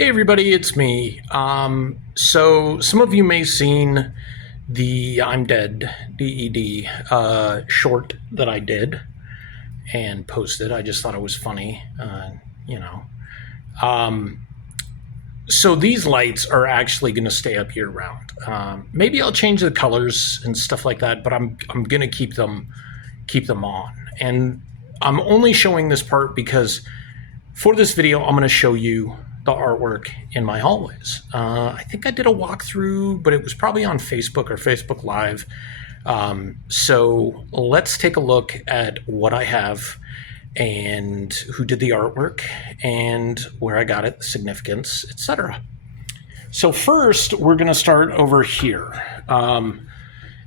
Hey everybody, it's me. So some of you may have seen the I'm Dead, DED, short that I did and posted. I just thought it was funny, you know. Um, so these lights are actually going to stay up year round. Maybe I'll change the colors and stuff like that, but I'm going to keep them on. And I'm only showing this part because for this video, I'm going to show you the artwork in my hallways. I think I did a walkthrough, but it was probably on Facebook or Facebook Live. So let's take a look at what I have and who did the artwork and where I got it, the significance, etc. So first, we're going to start over here.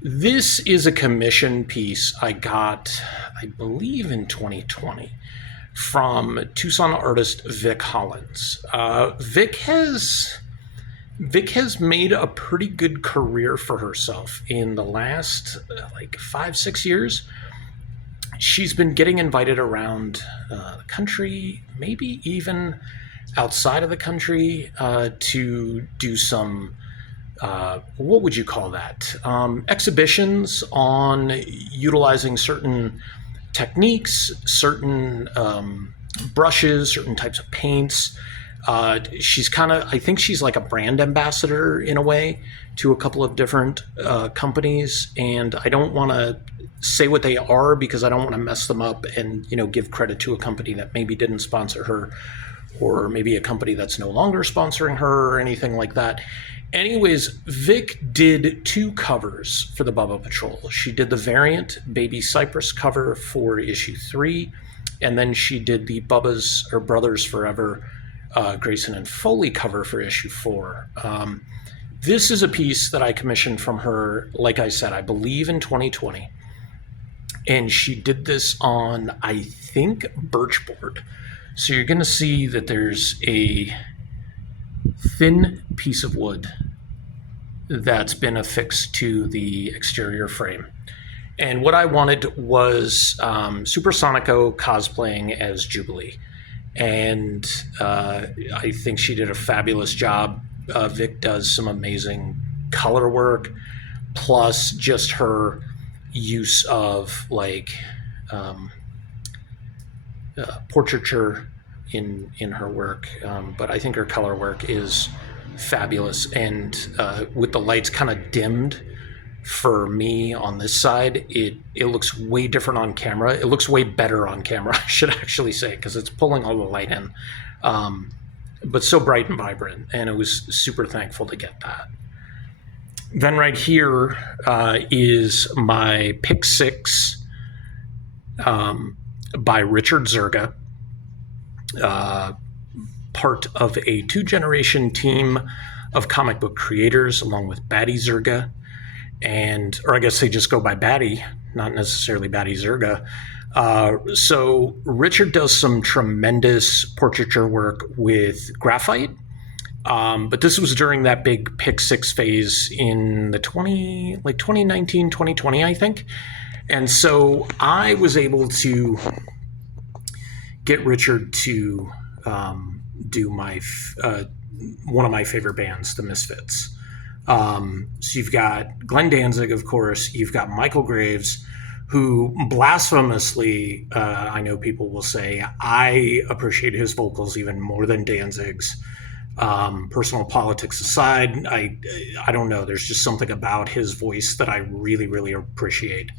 This is a commission piece I got, I believe, in 2020 from Tucson artist Vic Hollins. Vic has made a pretty good career for herself in the last like 5-6 years. She's been getting invited around the country, maybe even outside of the country, to do some what would you call that? Exhibitions on utilizing certain techniques, certain brushes, certain types of paints. She's I think she's like a brand ambassador in a way to a couple of different companies, and I don't want to say what they are because I don't want to mess them up and give credit to a company that maybe didn't sponsor her, or maybe a company that's no longer sponsoring her or anything like that. Anyways, Vic did 2 covers for the Bubba Patrol. She did the variant Baby Cypress cover for issue 3, and then she did the Bubba's or Brothers Forever Grayson and Foley cover for issue 4. This is a piece that I commissioned from her, like I said, I believe in 2020. And she did this on, I think, birchboard. So you're going to see that there's a thin piece of wood that's been affixed to the exterior frame. And what I wanted was Supersonico cosplaying as Jubilee. And I think she did a fabulous job. Vic does some amazing color work, plus just her use of portraiture in her work, but I think her color work is fabulous. And with the lights kind of dimmed for me on this side, it looks way different on camera. It looks way better on camera, I should actually say, because it's pulling all the light in, but so bright and vibrant, and I was super thankful to get that. Then right here is my Pick 6 by Richard Zerga, part of a 2-generation team of comic book creators, along with Batty Zerga, or I guess they just go by Batty, not necessarily Batty Zerga. So Richard does some tremendous portraiture work with graphite, but this was during that big Pick 6 phase in the 2019, 2020, I think. And so I was able to get Richard to do my one of my favorite bands, the Misfits. So you've got Glenn Danzig, of course. You've got Michael Graves, who blasphemously, I know people will say, I appreciate his vocals even more than Danzig's. Personal politics aside, I don't know. There's just something about his voice that I really, really appreciate.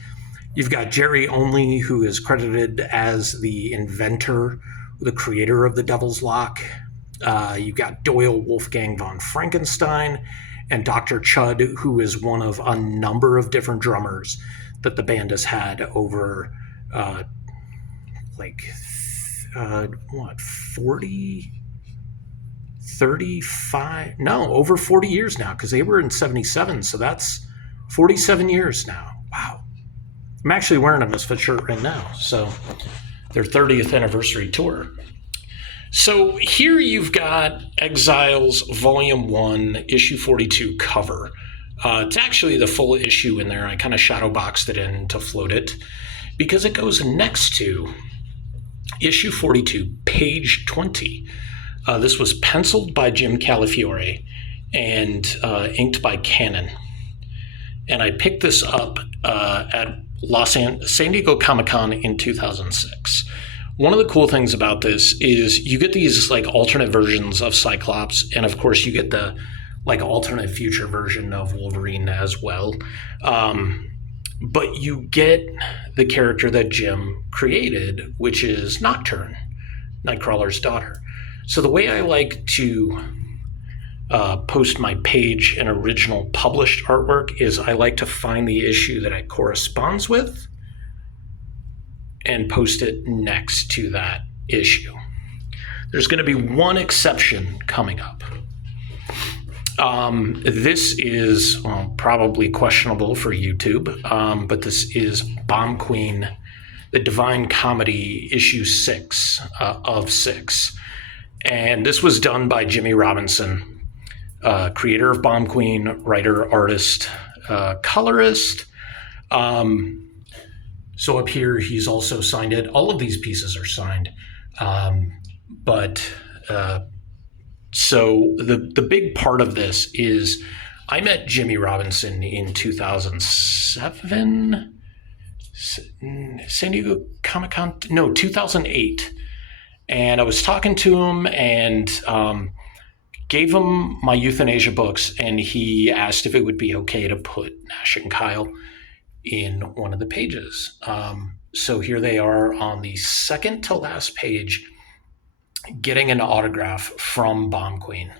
You've got Jerry Only, who is credited as the inventor, the creator of the Devil's Lock. You've got Doyle Wolfgang von Frankenstein and Dr. Chud, who is one of a number of different drummers that the band has had over, over 40 years now, because they were in 77, so that's 47 years now. Wow. I'm actually wearing a Misfit shirt right now, so their 30th anniversary tour. So here you've got Exiles Volume 1, Issue 42 cover. It's actually the full issue in there. I kind of shadow boxed it in to float it because it goes next to Issue 42, page 20. This was penciled by Jim Calafiore and inked by Canon. And I picked this up at San Diego Comic-Con in 2006. One of the cool things about this is you get these like alternate versions of Cyclops, and of course you get the like alternate future version of Wolverine as well. But you get the character that Jim created, which is Nocturne, Nightcrawler's daughter. So the way I like to post my page and original published artwork is I like to find the issue that it corresponds with and post it next to that issue. There's going to be one exception coming up. This is probably questionable for YouTube, but this is Bomb Queen, The Divine Comedy, issue 6 of 6. And this was done by Jimmy Robinson, creator of Bomb Queen, writer, artist, colorist. So up here, he's also signed it. All of these pieces are signed. So the big part of this is I met Jimmy Robinson in 2007, San Diego Comic-Con, no, 2008. And I was talking to him and gave him my euthanasia books, and he asked if it would be okay to put Nash and Kyle in one of the pages. So here they are on the second to last page, getting an autograph from Bomb Queen,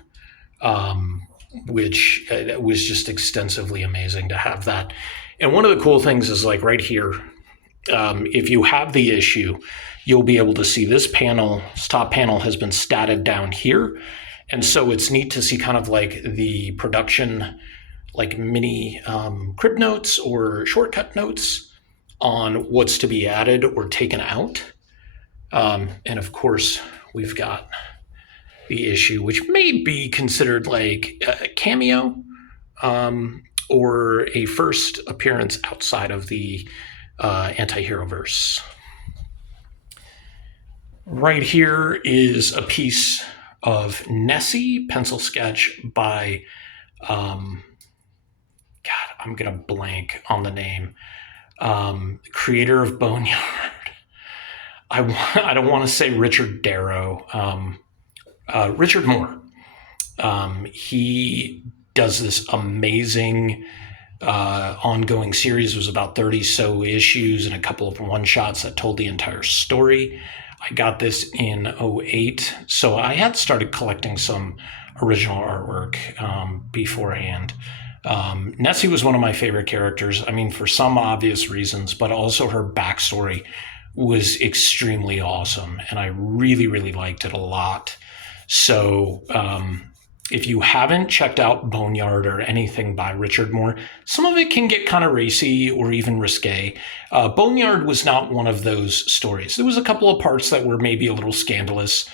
which was just extensively amazing to have that. And one of the cool things is like right here, if you have the issue, you'll be able to see this panel, this top panel has been statted down here. And so it's neat to see kind of like the production, like mini crib notes or shortcut notes on what's to be added or taken out. And of course, we've got the issue, which may be considered like a cameo or a first appearance outside of the anti-hero verse. Right here is a piece of Nessie, pencil sketch by, God, I'm going to blank on the name, creator of Boneyard. I don't want to say Richard Darrow, Richard Moore. He does this amazing ongoing series. It was about 30 so issues and a couple of one-shots that told the entire story. I got this in 2008, so I had started collecting some original artwork beforehand. Nessie was one of my favorite characters. I mean, for some obvious reasons, but also her backstory was extremely awesome, and I really, really liked it a lot. So if you haven't checked out Boneyard or anything by Richard Moore, some of it can get kind of racy or even risque. Boneyard was not one of those stories. There was a couple of parts that were maybe a little scandalous.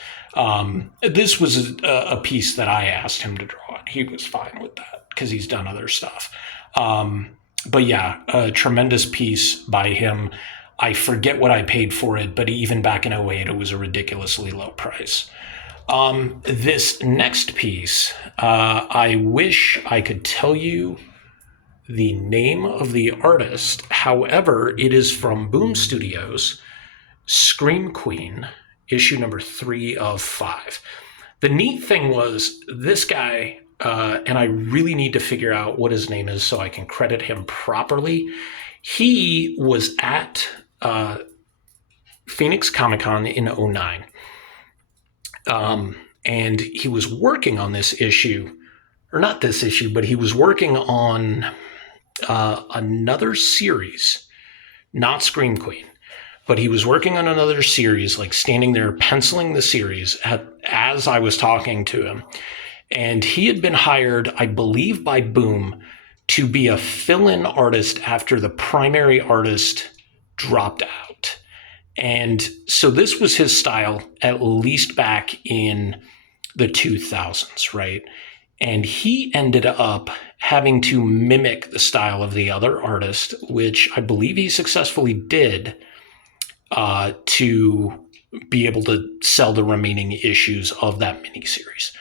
This was a piece that I asked him to draw, and he was fine with that because he's done other stuff. But yeah, a tremendous piece by him. I forget what I paid for it, but even back in 2008, it was a ridiculously low price. This next piece, I wish I could tell you the name of the artist. However, it is from Boom Studios, Scream Queen, issue number 3 of 5. The neat thing was this guy, and I really need to figure out what his name is so I can credit him properly. He was at Phoenix Comic-Con in 2009. And he was working on this issue, or not this issue, but he was working on another series, not Scream Queen, but he was working on another series, like standing there penciling the series as I was talking to him. And he had been hired, I believe, by Boom to be a fill-in artist after the primary artist dropped out. And so this was his style, at least back in the 2000s, right? And he ended up having to mimic the style of the other artist, which I believe he successfully did, to be able to sell the remaining issues of that miniseries.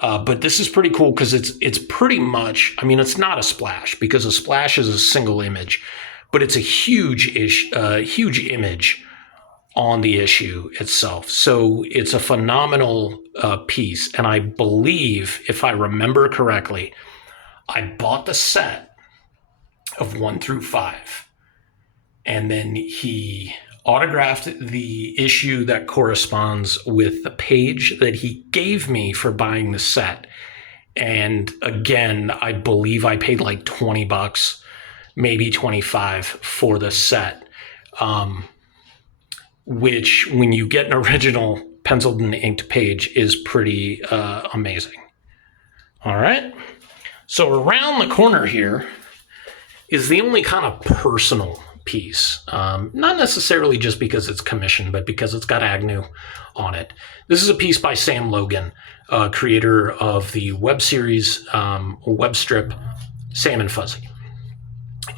But this is pretty cool because it's pretty much, I mean, it's not a splash because a splash is a single image, but it's a huge image on the issue itself. So it's a phenomenal piece. And I believe, if I remember correctly, I bought the set of 1 through 5. And then he autographed the issue that corresponds with the page that he gave me for buying the set. And again, I believe I paid like $20, maybe 25 for the set. Which, when you get an original penciled and inked page, is pretty amazing. All right. So around the corner here is the only kind of personal piece. Not necessarily just because it's commissioned, but because it's got Agnew on it. This is a piece by Sam Logan, creator of the web series, web strip, Sam and Fuzzy.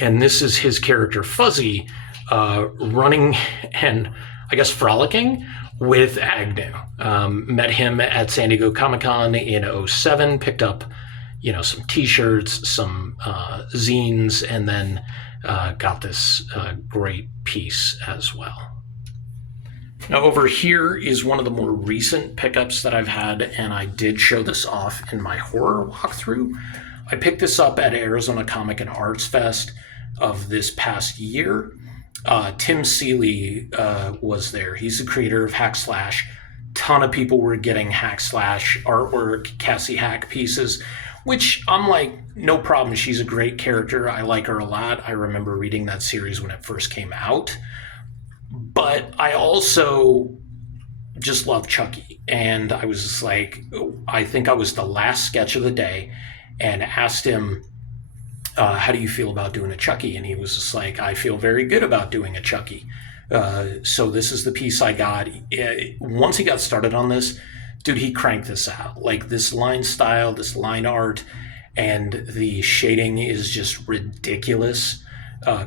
And this is his character Fuzzy running and, I guess, frolicking with Agnew. Met him at San Diego Comic-Con in 2007, picked up, some t-shirts, some zines, and then got this great piece as well. Now over here is one of the more recent pickups that I've had, and I did show this off in my horror walkthrough. I picked this up at Arizona Comic and Arts Fest of this past year. Tim Seeley was there. He's the creator of Hack Slash. Ton of people were getting Hack Slash artwork, Cassie Hack pieces, which I'm like, no problem. She's a great character. I like her a lot. I remember reading that series when it first came out. But I also just love Chucky. And I was just like, I think I was the last sketch of the day and asked him, how do you feel about doing a Chucky? And he was just like, I feel very good about doing a Chucky. So this is the piece I got. Once he got started on this, dude, he cranked this out. Like, this line style, this line art, and the shading is just ridiculous,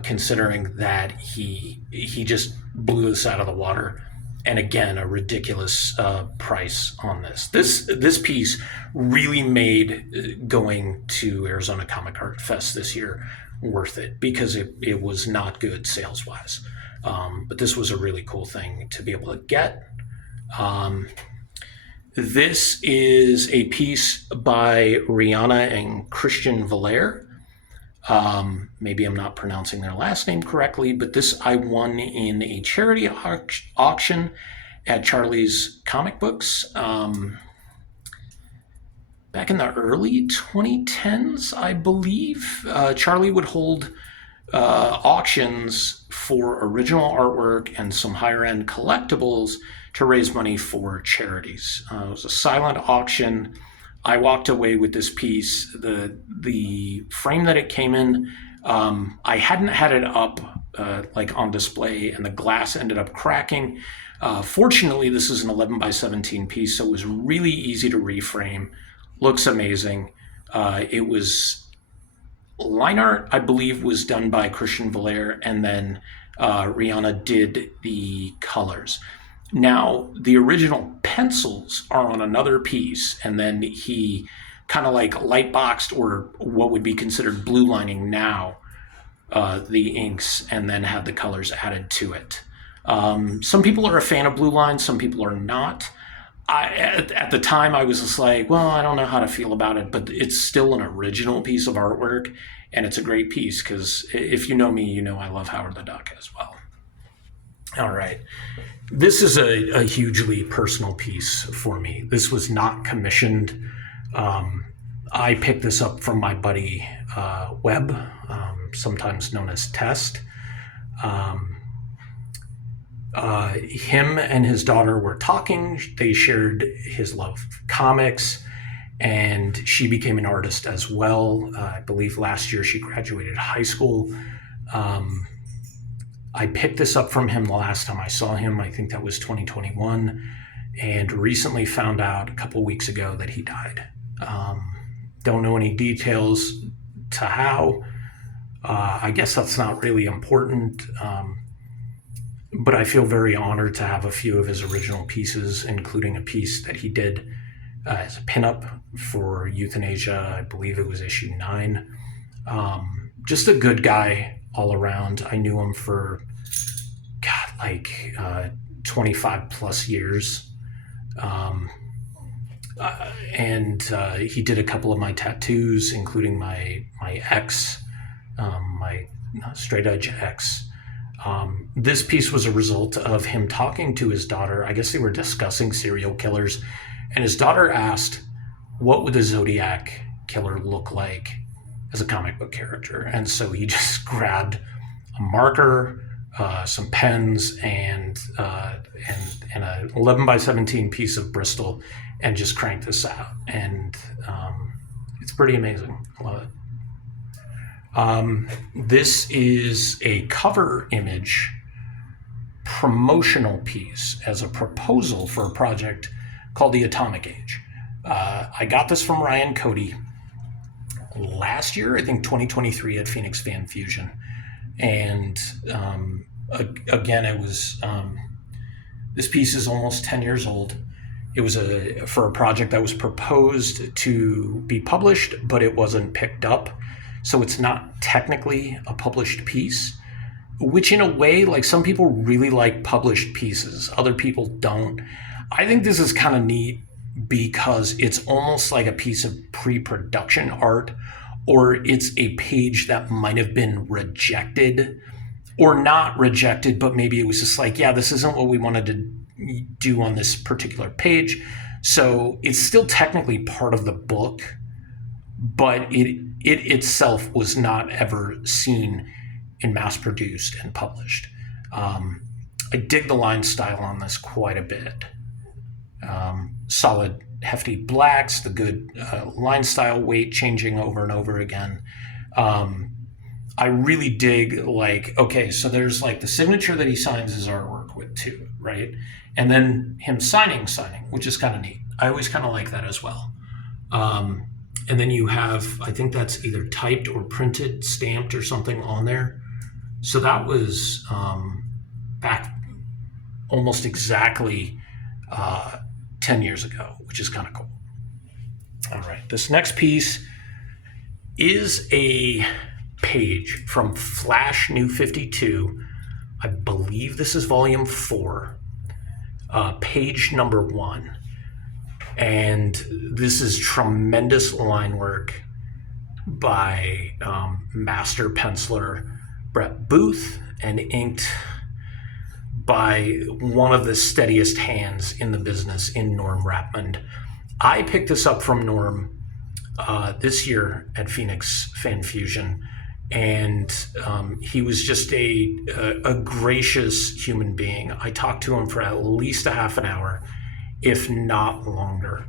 considering that he just blew this out of the water. And again, a ridiculous price on this. This piece really made going to Arizona Comic Art Fest this year worth it, because it was not good sales-wise. But this was a really cool thing to be able to get. This is a piece by Rihanna and Christian Valer. Maybe I'm not pronouncing their last name correctly, but this I won in a charity auction at Charlie's Comic Books back in the early 2010s, I believe. Charlie would hold auctions for original artwork and some higher-end collectibles to raise money for charities. It was a silent auction. I walked away with this piece. The frame that it came in, I hadn't had it up like on display, and the glass ended up cracking. Fortunately, this is an 11 by 17 piece, so it was really easy to reframe. Looks amazing. It was line art, I believe, was done by Christian Valer, and then Rihanna did the colors. Now, the original pencils are on another piece, and then he kind of like light boxed, or what would be considered blue lining now, the inks, and then had the colors added to it. Some people are a fan of blue lines, some people are not. At the time, I was just like, well, I don't know how to feel about it, but it's still an original piece of artwork, and it's a great piece, because if you know me, you know I love Howard the Duck as well. All right. This is a hugely personal piece for me. This was not commissioned. I picked this up from my buddy Webb, sometimes known as Test. Him and his daughter were talking. They shared his love of comics, and she became an artist as well. I believe last year she graduated high school. I picked this up from him the last time I saw him. I think that was 2021, and recently found out a couple weeks ago that he died. Don't know any details to how. I guess that's not really important. but I feel very honored to have a few of his original pieces, including a piece that he did as a pinup for Euthanasia. I believe it was issue 9. Just a good guy all around. I knew him for, God, like 25 plus years. And he did a couple of my tattoos, including my ex, my straight edge ex. This piece was a result of him talking to his daughter. I guess they were discussing serial killers, and his daughter asked, what would the Zodiac killer look like as a comic book character? And so he just grabbed a marker, some pens, and an 11 by 17 piece of Bristol, and just cranked this out. And it's pretty amazing. I love it. This is a cover image promotional piece as a proposal for a project called The Atomic Age. I got this from Ryan Cody last year, I think 2023, at Phoenix Fan Fusion. And again, it was this piece is almost 10 years old. It was for a project that was proposed to be published, but it wasn't picked up. So it's not technically a published piece, which in a way, like, some people really like published pieces. Other people don't. I think this is kind of neat because it's almost like a piece of pre-production art, or it's a page that might have been rejected or not rejected, but maybe it was just like, yeah, this isn't what we wanted to do on this particular page. So it's still technically part of the book, but it itself was not ever seen and mass produced and published. I dig the line style on this quite a bit. Solid, hefty blacks, the good line style, weight changing over and over again. I really dig, like, okay, so there's like the signature that he signs his artwork with too, right? And then him signing, which is kind of neat. I always kind of like that as well. And then you have, I think that's either typed or printed, stamped or something on there. So that was back almost exactly 10 years ago, which is kind of cool. All right, this next piece is a page from Flash New 52. I believe this is volume 4, page number 1. And this is tremendous line work by master penciler Brett Booth, and inked by one of the steadiest hands in the business in Norm Rapmond. I picked this up from Norm this year at Phoenix Fan Fusion, and he was just a gracious human being. I talked to him for at least a half an hour, if not longer.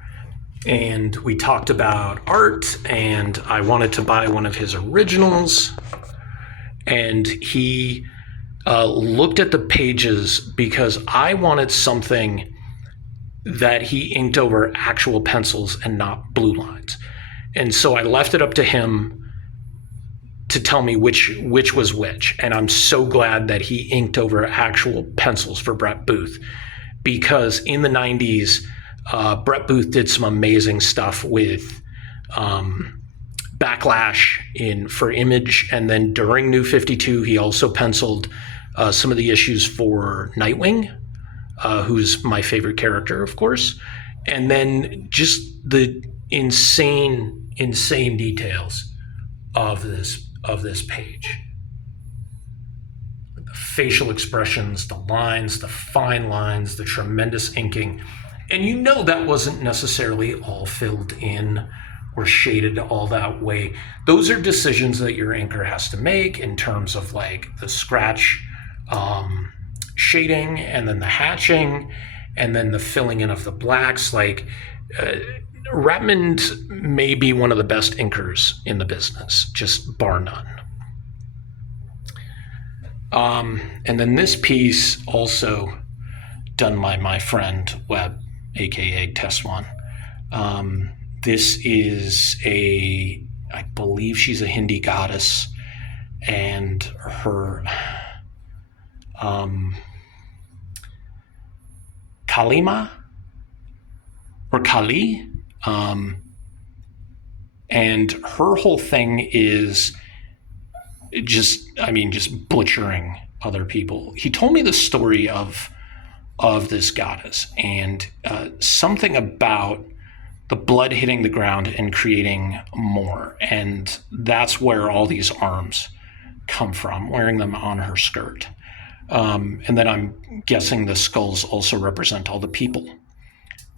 And we talked about art, and I wanted to buy one of his originals. And he looked at the pages because I wanted something that he inked over actual pencils and not blue lines. And so I left it up to him to tell me which was which. And I'm so glad that he inked over actual pencils for Brett Booth, because in the 90s, Brett Booth did some amazing stuff with Backlash for Image, and then during New 52, he also penciled some of the issues for Nightwing, who's my favorite character, of course, and then just the insane details of this page. The facial expressions, the lines, the fine lines, the tremendous inking. And you know that wasn't necessarily all filled in or shaded all that way. Those are decisions that your inker has to make in terms of like the scratch shading, and then the hatching, and then the filling in of the blacks. Like Rapmond may be one of the best inkers in the business, just bar none. And then this piece also done by my friend Webb, aka Test One. This is I believe she's a Hindi goddess, and her Kalima or Kali. And her whole thing is just butchering other people. He told me the story of this goddess, and something about the blood hitting the ground and creating more. And that's where all these arms come from, wearing them on her skirt. And then I'm guessing the skulls also represent all the people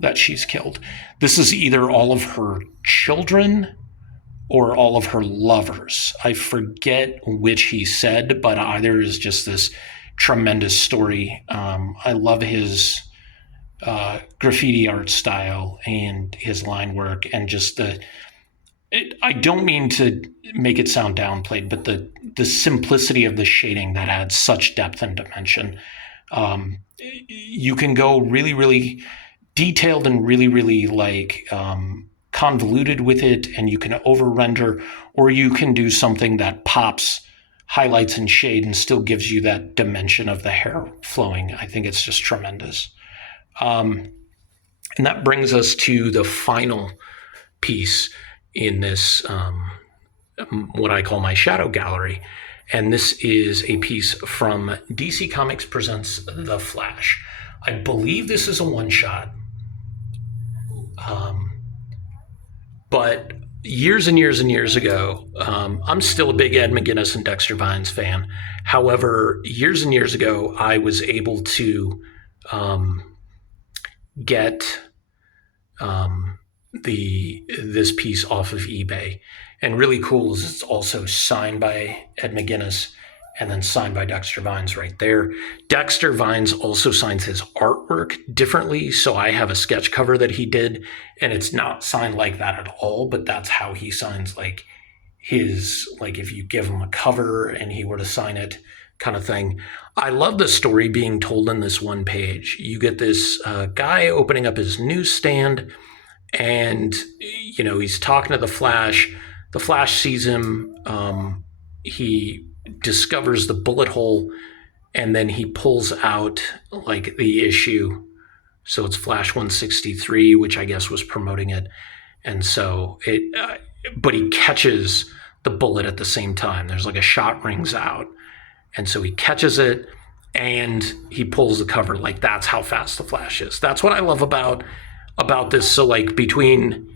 that she's killed. This is either all of her children or all of her lovers. I forget which he said, but either is just this tremendous story. I love his graffiti art style and his line work, and just I don't mean to make it sound downplayed, but the simplicity of the shading that adds such depth and dimension. You can go really, really detailed and really, really convoluted with it, and you can over render, or you can do something that pops highlights and shade and still gives you that dimension of the hair flowing. I think it's just tremendous. And that brings us to the final piece in this, what I call my shadow gallery. And this is a piece from DC Comics Presents The Flash. I believe this is a one-shot. But years and years and years ago, I'm still a big Ed McGuinness and Dexter Vines fan. However, years and years ago, I was able to get this piece off of eBay. And really cool is it's also signed by Ed McGuinness and then signed by Dexter Vines right there. Dexter Vines also signs his artwork differently. So I have a sketch cover that he did, and it's not signed like that at all, but that's how he signs his, if you give him a cover and he were to sign it kind of thing. I love the story being told in this one page. You get this guy opening up his newsstand, and, he's talking to the Flash. The Flash sees him. He discovers the bullet hole, and then he pulls out the issue. So it's Flash 163, which I guess was promoting it. And so but he catches the bullet at the same time. There's a shot rings out. And so he catches it and he pulls the cover. That's how fast the Flash is. That's what I love about this. So between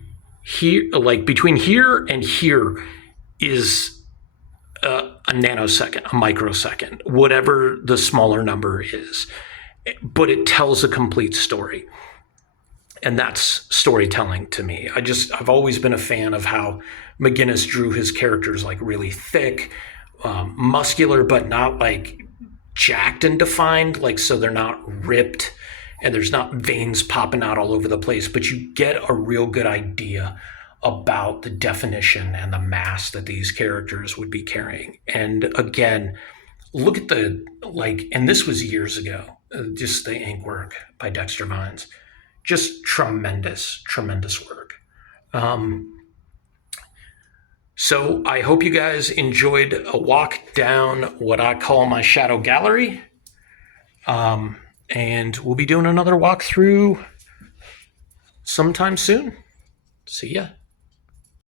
here and here is a nanosecond, a microsecond, whatever the smaller number is, but it tells a complete story. And that's storytelling to me. I've always been a fan of how McGuinness drew his characters really thick, muscular, but not jacked and defined, so they're not ripped and there's not veins popping out all over the place, but you get a real good idea about the definition and the mass that these characters would be carrying. And again, look at and this was years ago, just the ink work by Dexter Vines, just tremendous, tremendous work. So I hope you guys enjoyed a walk down what I call my shadow gallery. And we'll be doing another walkthrough sometime soon. See ya.